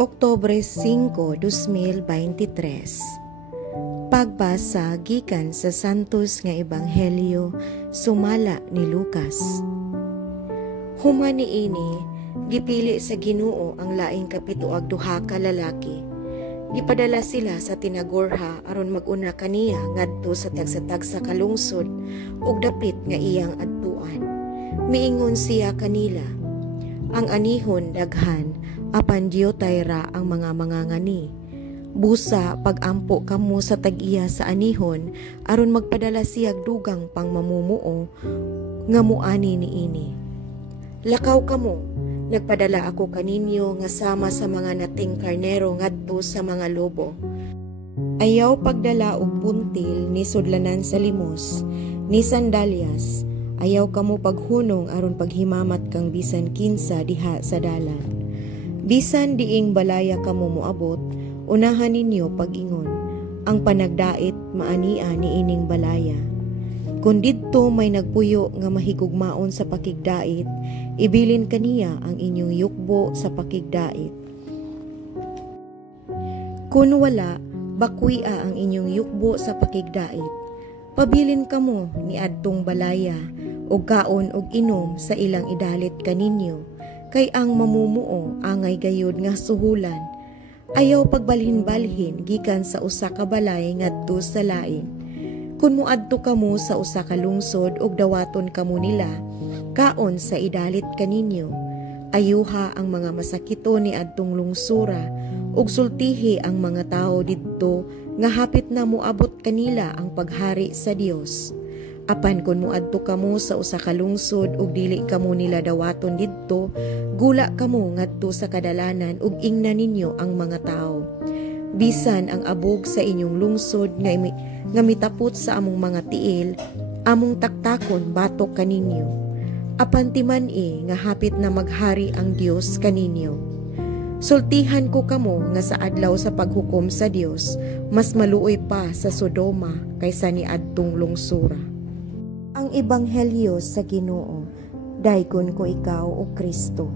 Oktubre 5, 2023. Pagbasa gikan sa Santos nga Ebanghelyo sumala ni Lucas. Human niini gipili sa Ginoo ang laing kapituag duha ka lalaki. Gipadala sila sa tinagorha aron mag-una kaniya ngadto sa tagsa-tagsa ka lungsod ug dapit nga iyang adtuan. Miingon siya kanila, ang anihon daghan apan diyotay ra ang mga mangangani. Busa pagampo kamo sa tag-iya sa anihon aron magpadala siyag dugang pang mamumuo nga muani niini. Lakaw kamo, nagpadala ako kaninyo nga sama sa mga nating karnero ngadto sa mga lobo. Ayaw pagdala og buntil ni sudlanan sa limos, ni sandalyas, ayaw kamo paghunong aron paghimamat kang bisan kinsa diha sa dalan. Bisan diing balaya kamo moabot, unahan ninyo pag-ingon, ang panagdait maania ni ining balaya. Kung didto may nagpuyo nga mahigugmaon sa pakigdait, ibilin kaniya ang inyong yukbo sa pakigdait. Kung wala, bakwia ang inyong yukbo sa pakigdait. Pabilin kamo ni adtong balaya, og kaon og inom sa ilang idalit kaninyo, kay ang mamumuo angay gayud nga suhulan. Ayaw pagbalhin-balhin gikan sa usa ka balay ngadto sa lain. Kun muadto kamo sa usa ka lungsod ug dawaton kamo nila, kaon sa idalit kaninyo. Ayuha ang mga masakito ni adtong lungsura ug sultihi ang mga tawo didto nga hapit na moabot kanila ang paghari sa Dios. Apan kun muadto kamo sa usa ka lungsod ug dili kamo nila dawaton didto, gula kamo ngadto sa kadalanan ug ingnan ninyo ang mga tawo. Bisan ang abog sa inyong lungsod nga mitapot sa among mga tiil, among taktakon batok kaninyo. Apan timan-i nga hapit na maghari ang Dios kaninyo. Sultihan ko kamo nga sa adlaw sa paghukom sa Dios, mas maluoy pa sa Sodoma kaysa ni adtong lungsura. Ang Ebanghelyo sa Ginoo, daykon ko ikaw o Kristo.